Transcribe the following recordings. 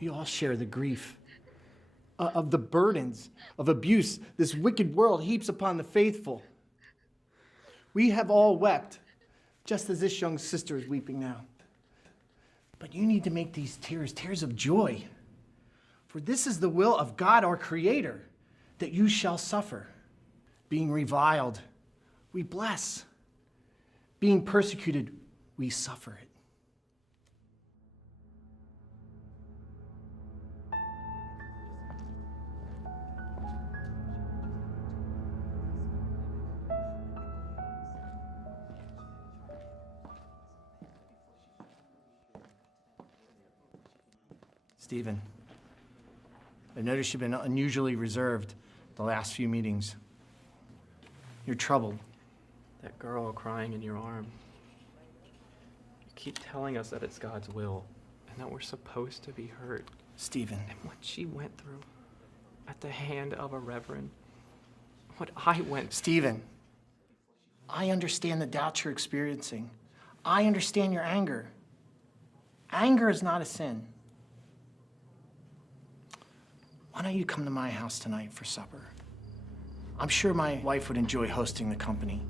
We all share the grief of the burdens of abuse this wicked world heaps upon the faithful. We have all wept, just as this young sister is weeping now. But you need to make these tears tears of joy. For this is the will of God, our Creator, that you shall suffer. Being reviled, we bless. Being persecuted, we suffer it. Stephen, I noticed you've been unusually reserved the last few meetings. You're troubled. That girl crying in your arm. You keep telling us that it's God's will and that we're supposed to be hurt. Stephen. And what she went through at the hand of a reverend. What I went through. Stephen, I understand the doubts you're experiencing. I understand your anger. Anger is not a sin. Why don't you come to my house tonight for supper? I'm sure my wife would enjoy hosting the company.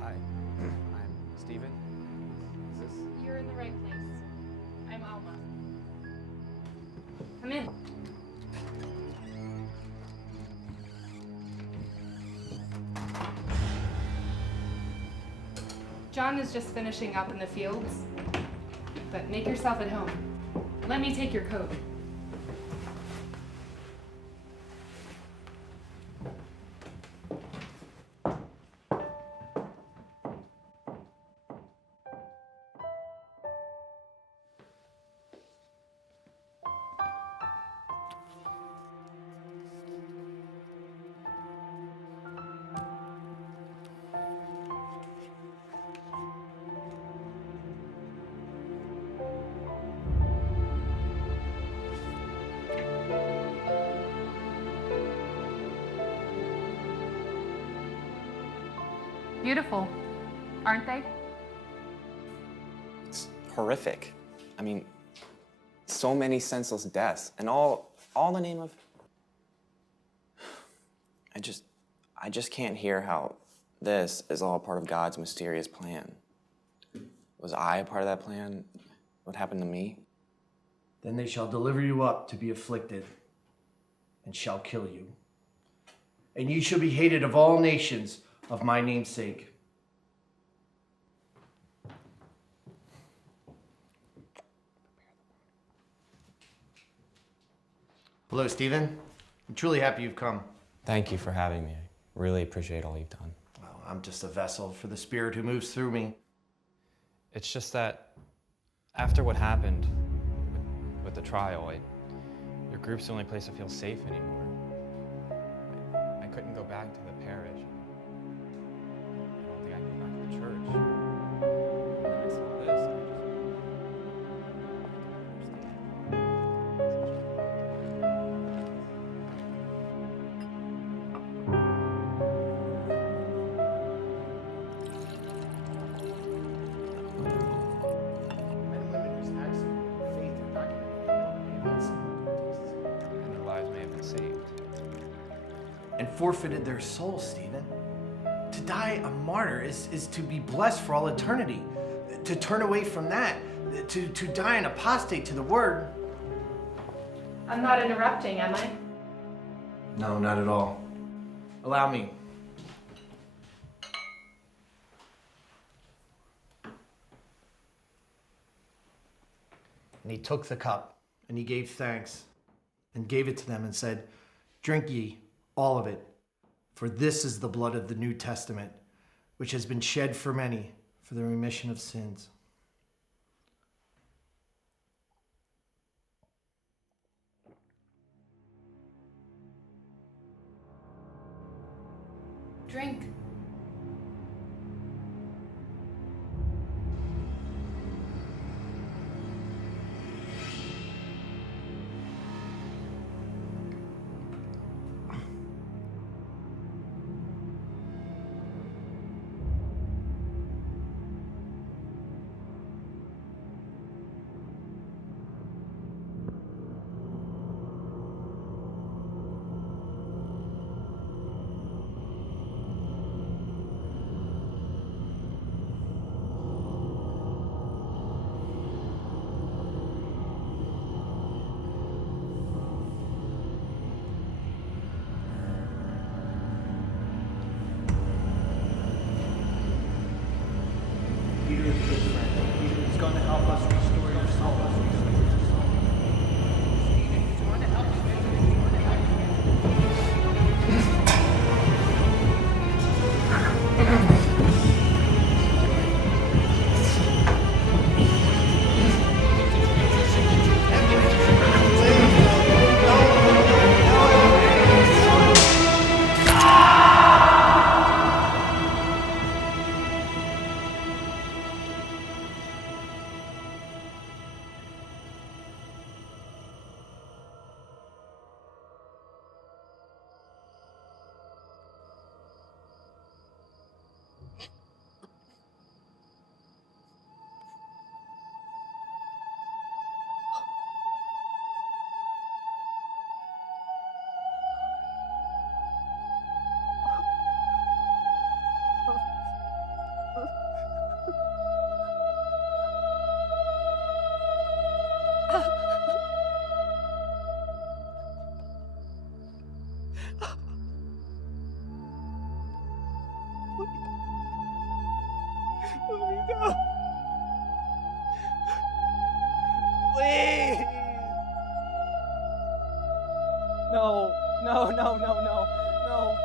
Hi, I'm Stephen. Is this? You're in the right place. I'm Alma. Come in. John is just finishing up in the fields, but make yourself at home. Let me take your coat. Beautiful, aren't they? It's horrific. I mean, so many senseless deaths, and all in the name of. I just can't hear how this is all part of God's mysterious plan. Was I a part of that plan? What happened to me? Then they shall deliver you up to be afflicted, and shall kill you. And ye shall be hated of all nations of my name's sake. Hello, Stephen. I'm truly happy you've come. Thank you for having me. I really appreciate all you've done. Well, I'm just a vessel for the Spirit who moves through me. It's just that after what happened with the trial, your group's the only place I feel safe anymore. I couldn't go back to the parish. I don't think I can go back to the church. And then I saw this, and and their lives may have been saved. And forfeited their souls, Stephen. To die a martyr is to be blessed for all eternity. To turn away from that, to die an apostate to the word. I'm not interrupting, am I? No, not at all. Allow me. And he took the cup, and he gave thanks, and gave it to them, and said, "Drink ye, all of it, for this is the blood of the New Testament, which has been shed for many for the remission of sins." Drink. Peter is a good friend. Peter is going to help us restore your soul. Please! No, no, no, no, no, no.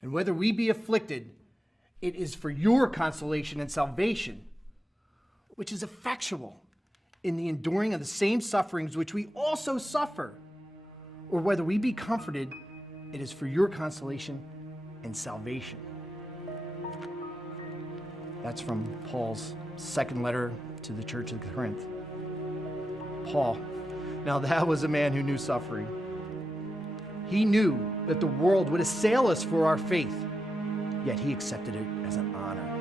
And whether we be afflicted, it is for your consolation and salvation, which is effectual in the enduring of the same sufferings which we also suffer. Or whether we be comforted, it is for your consolation and salvation. That's from Paul's second letter to the church of Corinth. Paul, now that was a man who knew suffering. He knew that the world would assail us for our faith, yet he accepted it as an honor.